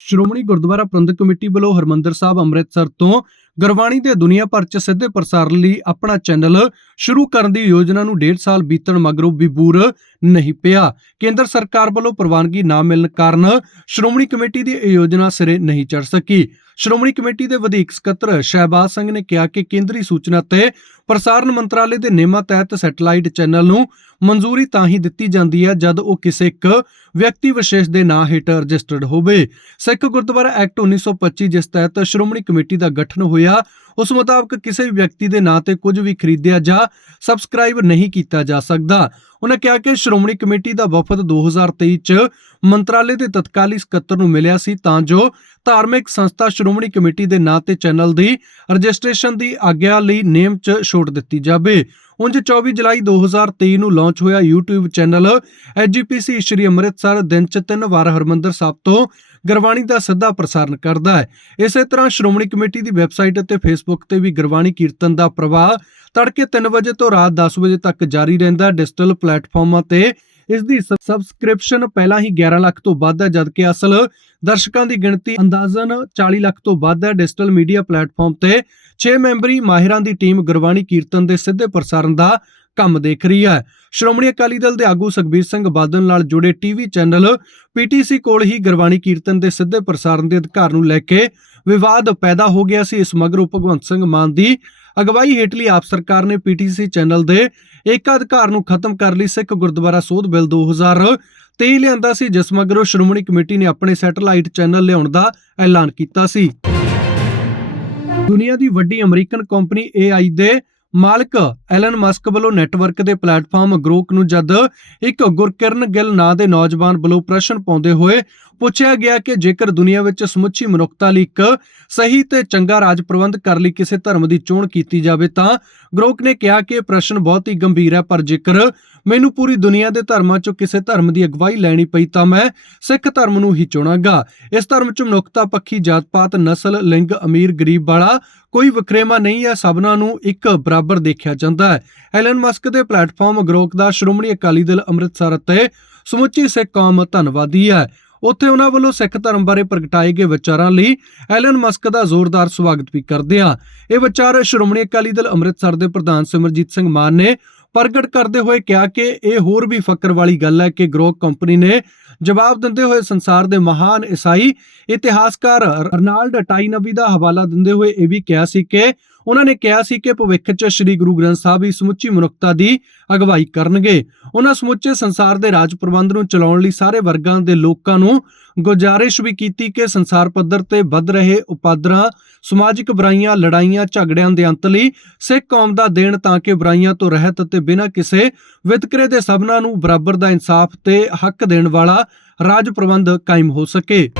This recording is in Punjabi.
ਸ਼੍ਰੋਮਣੀ ਗੁਰਦੁਆਰਾ ਪ੍ਰਬੰਧਕ ਕਮੇਟੀ ਵੱਲੋਂ ਹਰਮੰਦਰ ਸਾਹਿਬ ਅੰਮ੍ਰਿਤਸਰ ਤੋਂ ਗੁਰਬਾਣੀ ਦੇ ਦੁਨੀਆ ਭਰ 'ਚ ਸਿੱਧੇ ਪ੍ਰਸਾਰਣ ਲਈ ਆਪਣਾ ਚੈਨਲ ਸ਼ੁਰੂ ਕਰਨ ਦੀ ਯੋਜਨਾ ਨੂੰ ਡੇਢ ਸਾਲ ਬੀਤਣ ਮਗਰੋਂ ਵੀ ਬੂਰ ਨਹੀਂ ਪਿਆ। ਕੇਂਦਰ ਸਰਕਾਰ ਵੱਲੋਂ ਪ੍ਰਵਾਨਗੀ ਨਾ ਮਿਲਣ ਕਾਰਨ ਸ਼੍ਰੋਮਣੀ ਕਮੇਟੀ ਦੀ ਇਹ ਯੋਜਨਾ ਸਿਰੇ ਨਹੀਂ ਚੜ ਸਕੀ। ਸ਼੍ਰੋਮਣੀ ਕਮੇਟੀ ਦੇ ਵਧੇਕ ਸਕੱਤਰ ਸ਼ਹਿਬਾਜ਼ ਸਿੰਘ ਨੇ ਕਿਹਾ ਕਿ ਕੇਂਦਰੀ ਸੂਚਨਾ ਤੇ ਪ੍ਰਸਾਰਣ ਮੰਤਰਾਲੇ ਦੇ ਨਿਯਮਾਂ ਤਹਿਤ ਸੈਟੇਲਾਈਟ ਚੈਨਲ ਨੂੰ ਮਨਜ਼ੂਰੀ ਤਾਂ ਹੀ ਦਿੱਤੀ ਜਾਂਦੀ ਹੈ ਜਦ ਉਹ ਕਿਸੇ ਇੱਕ ਵਿਅਕਤੀ ਵਿਸ਼ੇਸ਼ ਦੇ ਨਾਂ ਹੇਠ ਰਜਿਸਟਰਡ ਹੋਵੇ। ਸਿੱਖ ਗੁਰਦੁਆਰਾ ਐਕਟ 1925 ਜਿਸ ਤਹਿਤ ਸ਼੍ਰੋਮਣੀ ਕਮੇਟੀ ਦਾ ਗਠਨ ਹੋਇਆ ਉਸ ਮੁਤਾਬਕ ਕਿਸੇ ਵੀ ਵਿਅਕਤੀ ਦੇ ਨਾਂ ਤੇ ਕੁਝ ਵੀ ਖਰੀਦਿਆ ਜਾਂ, ਸਬਸਕ੍ਰਾਈਬ ਨਹੀਂ ਕੀਤਾ ਜਾ ਸਕਦਾ। ਉਹਨਾਂ ਕਿਹਾ ਕਿ ਸ਼੍ਰੋਮਣੀ ਕਮੇਟੀ ਦਾ ਵਫਦ 2023 ਚ ਮੰਤਰਾਲੇ ਦੇ ਤਤਕਾਲੀ ਸਕੱਤਰ ਨੂੰ ਮਿਲਿਆ ਸੀ, ਤਾਂ ਜੋ ਧਾਰਮਿਕ ਸੰਸਥਾ ਸ਼੍ਰੋਮਣੀ ਕਮੇਟੀ ਦੇ ਨਾਂ ਤੇ ਚੈਨਲ ਦੀ ਰਜਿਸਟ੍ਰੇਸ਼ਨ ਦੀ ਆਗਿਆ ਲਈ ਨੇਮ 'ਚ ਛੋਟ ਦਿੱਤੀ ਜਾਵੇ। ਉਂਝ 24 ਜੁਲਾਈ 2023 ਨੂੰ ਲਾਂਚ ਹੋਇਆ YouTube channel SGPC Shri Amritsar, ਦਿਨ 'ਚ ਤਿੰਨ ਵਾਰ ਹਰਮੰਦਰ ਸਾਹਿਬ ਤੋਂ ਗੁਰਬਾਣੀ ਦਾ ਸਿੱਧਾ ਪ੍ਰਸਾਰਣ ਕਰਦਾ ਹੈ। ਇਸੇ ਤਰ੍ਹਾਂ ਸ਼੍ਰੋਮਣੀ ਕਮੇਟੀ ਦੀ ਵੈਬਸਾਈਟ ਅਤੇ ਫੇਸਬੁੱਕ ਤੇ ਵੀ ਗੁਰਬਾਣੀ ਕੀਰਤਨ ਦਾ ਪ੍ਰਵਾਹ ਤੜਕੇ 3 ਵਜੇ ਤੋਂ ਰਾਤ 10 ਵਜੇ ਤੱਕ ਜਾਰੀ ਰਹਿੰਦਾ ਡਿਜੀਟਲ ਪਲੇਟਫਾਰਮਾਂ ਤੇ ਇਸ ਦੀ ਸਬਸਕ੍ਰਿਪਸ਼ਨ ਪਹਿਲਾਂ ਹੀ 11 ਲੱਖ ਤੋਂ ਵੱਧ ਹੈ, ਜਦਕਿ ਅਸਲ ਦਰਸ਼ਕਾਂ ਦੀ ਗਿਣਤੀ ਅੰਦਾਜ਼ਨ 40 ਲੱਖ ਤੋਂ ਵੱਧ ਹੈ ਡਿਜੀਟਲ ਮੀਡੀਆ ਪਲੇਟਫਾਰਮ ਤੇ। 6 ਮੈਂਬਰੀ ਮਾਹਿਰਾਂ ਦੀ ਟੀਮ ਗੁਰਬਾਣੀ ਕੀਰਤਨ ਦੇ ਸਿੱਧੇ ਪ੍ਰਸਾਰਣ ਦਾ ਕੰਮ ਦੇਖ ਰਹੀ ਹੈ। ਸ਼੍ਰੋਮਣੀ ਅਕਾਲੀ ਦਲ ਦੇ ਆਗੂ ਸੁਖਬੀਰ ਸਿੰਘ ਬਾਦਲ ਨਾਲ ਜੁੜੇ ਟੀਵੀ ਚੈਨਲ ਪੀਟੀਸੀ ਕੋਲ ਹੀ ਗੁਰਬਾਣੀ ਕੀਰਤਨ ਦੇ ਸਿੱਧੇ ਪ੍ਰਸਾਰਣ ਦੇ ਅਧਿਕਾਰ ਨੂੰ ਲੈ ਕੇ ਵਿਵਾਦ ਪੈਦਾ ਹੋ ਗਿਆ ਸੀ। ਇਸ ਮਗਰੋਂ ਭਗਵੰਤ ਸਿੰਘ ਮਾਨ ਦੀ ਅਗਵਾਈ ਹੇਠਲੀ ਆਪ ਸਰਕਾਰ ਨੇ ਪੀਟੀਸੀ ਚੈਨਲ ਦੇ ਏਕਾਧਿਕਾਰ ਨੂੰ ਖਤਮ ਕਰਨ ਲਈ ਸਿੱਖ ਗੁਰਦੁਆਰਾ ਸੋਧ ਬਿੱਲ 2023 ਲਿਆਂਦਾ ਸੀ, ਜਿਸ ਮਗਰੋਂ ਸ਼੍ਰੋਮਣੀ ਕਮੇਟੀ ਨੇ ਆਪਣੇ ਸੈਟੇਲਾਈਟ ਚੈਨਲ ਲਿਆਉਣ ਦਾ ਐਲਾਨ ਕੀਤਾ ਸੀ। ਦੁਨੀਆ ਦੀ ਵੱਡੀ ਅਮਰੀਕਨ ਕੰਪਨੀ AI ਦੇ ਮਾਲਕ ਐਲਨ ਮਸਕ ਵੱਲੋਂ ਨੈਟਵਰਕ ਦੇ ਪਲੇਟਫਾਰਮ ਗਰੋਕ ਨੂੰ ਜਦ ਇੱਕ ਗੁਰਕਿਰਨ ਗਿੱਲ ਨਾਂ ਦੇ ਨੌਜਵਾਨ ਵੱਲੋਂ ਪ੍ਰਸ਼ਨ ਪਾਉਂਦੇ ਹੋਏ ਪੁੱਛਿਆ ਗਿਆ ਕਿ ਜੇਕਰ ਦੁਨੀਆ ਵਿੱਚ ਸਮੁੱਚੀ ਮਨੁੱਖਤਾ ਲਈ ਇੱਕ ਸਹੀ ਤੇ ਚੰਗਾ ਰਾਜ ਪ੍ਰਬੰਧ ਕਰਨ ਲਈ ਕਿਸੇ ਧਰਮ ਦੀ ਚੋਣ ਕੀਤੀ ਜਾਵੇ ਤਾਂ ਗਰੋਕ ਨੇ ਕਿਹਾ ਕਿ ਇਹ ਪ੍ਰਸ਼ਨ ਬਹੁਤ ਹੀ ਗੰਭੀਰ ਹੈ, ਪਰ ਜੇਕਰ ਮੈਨੂੰ ਪੂਰੀ ਦੁਨੀਆ ਦੇ ਧਰਮਾਂ ਚੋਂ ਕਿਸੇ ਧਰਮ ਦੀ ਅਗਵਾਈ ਲੈਣੀ ਪਈ ਤਾਂ ਮੈਂ ਸਿੱਖ ਧਰਮ ਨੂੰ ਹੀ ਚੁਣਾਂਗਾ। ਇਸ ਧਰਮ 'ਚ ਮਨੁੱਖਤਾ ਪੱਖੀ ਜਾਤ-ਪਾਤ, ਨਸਲ, ਲਿੰਗ, ਅਮੀਰ, ਗਰੀਬ ਵਾਲਾ ਕੋਈ ਵਖਰੇਵਾ ਨਹੀਂ ਹੈ, ਸਭਨਾਂ ਨੂੰ ਇੱਕ ਬਰਾਬਰ ਦੇਖਿਆ ਜਾਂਦਾ ਹੈ। ਐਲਨ ਮਸਕ ਦੇ ਪਲੇਟਫਾਰਮ ਗਰੋਕ ਦਾ ਸ਼੍ਰੋਮਣੀ ਅਕਾਲੀ ਦਲ ਅੰਮ੍ਰਿਤਸਰ ਅਤੇ ਸਮੁੱਚੀ ਸਿੱਖ ਕੌਮ ਧੰਨਵਾਦੀ ਹੈ। ਉੱਥੇ ਉਹਨਾਂ ਵੱਲੋਂ ਸਿੱਖ ਧਰਮ ਬਾਰੇ ਪ੍ਰਗਟਾਏ ਗਏ ਵਿਚਾਰਾਂ ਲਈ ਐਲਨ ਮਸਕ ਦਾ ਜ਼ੋਰਦਾਰ ਸਵਾਗਤ ਵੀ ਕਰਦੇ ਆ ਇਹ ਵਿਚਾਰ ਸ਼੍ਰੋਮਣੀ ਅਕਾਲੀ ਦਲ ਅੰਮ੍ਰਿਤਸਰ ਦੇ ਪ੍ਰਧਾਨ ਸਿਮਰਜੀਤ ਸਿੰਘ ਮਾਨ ਨੇ ਪ੍ਰਗਟ ਕਰਦੇ ਹੋਏ ਕਿਹਾ ਕਿ ਇਹ ਹੋਰ ਵੀ ਫਕਰ ਵਾਲੀ ਗੱਲ ਹੈ ਕਿ ਗਰੋਕ ਕੰਪਨੀ ਨੇ ਜਵਾਬ ਦਿੰਦੇ ਹੋਏ ਸੰਸਾਰ ਦੇ ਮਹਾਨ ਈਸਾਈ ਇਤਿਹਾਸਕਾਰ ਰਨਾਲਡ ਟਾਈਨਬੀ ਦਾ ਹਵਾਲਾ ਦਿੰਦੇ ਹੋਏ ਇਹ ਵੀ ਕਿਹਾ ਸੀ ਕਿ ਉਹਨਾਂ ਨੇ ਕਿਹਾ ਸੀ ਕਿ ਭਵਿੱਖ 'ਚ ਸ੍ਰੀ ਗੁਰੂ ਗ੍ਰੰਥ ਸਾਹਿਬ ਹੀ ਸਮੁੱਚੀ ਮਨੁੱਖਤਾ ਦੀ ਅਗਵਾਈ ਕਰਨਗੇ। ਉਹਨਾਂ ਸਮੁੱਚੇ ਸੰਸਾਰ ਦੇ ਰਾਜ ਪ੍ਰਬੰਧ ਨੂੰ ਚਲਾਉਣ ਲਈ ਸਾਰੇ ਵਰਗਾਂ ਦੇ ਲੋਕਾਂ ਨੂੰ ਗੁਜ਼ਾਰਿਸ਼ ਵੀ ਕੀਤੀ ਕਿ ਸੰਸਾਰ ਪੱਧਰ ਤੇ ਵੱਧ ਰਹੇ ਉਪਾਦਰਾਂ ਸਮਾਜਿਕ ਬੁਰਾਈਆਂ, ਲੜਾਈਆਂ, ਝਗੜਿਆਂ ਦੇ ਅੰਤ ਲਈ ਸਿੱਖ ਕੌਮ ਦਾ ਦੇਣ ਤਾਂ ਕਿ ਬੁਰਾਈਆਂ ਤੋਂ ਰਹਿਤ ਅਤੇ ਬਿਨਾਂ ਕਿਸੇ ਵਿਤਕਰੇ ਦੇ ਸਭਨਾਂ ਨੂੰ ਬਰਾਬਰ ਦਾ ਇਨਸਾਫ ਤੇ ਹੱਕ ਦੇਣ ਵਾਲਾ ਰਾਜ ਪ੍ਰਬੰਧ ਕਾਇਮ ਹੋ ਸਕੇ।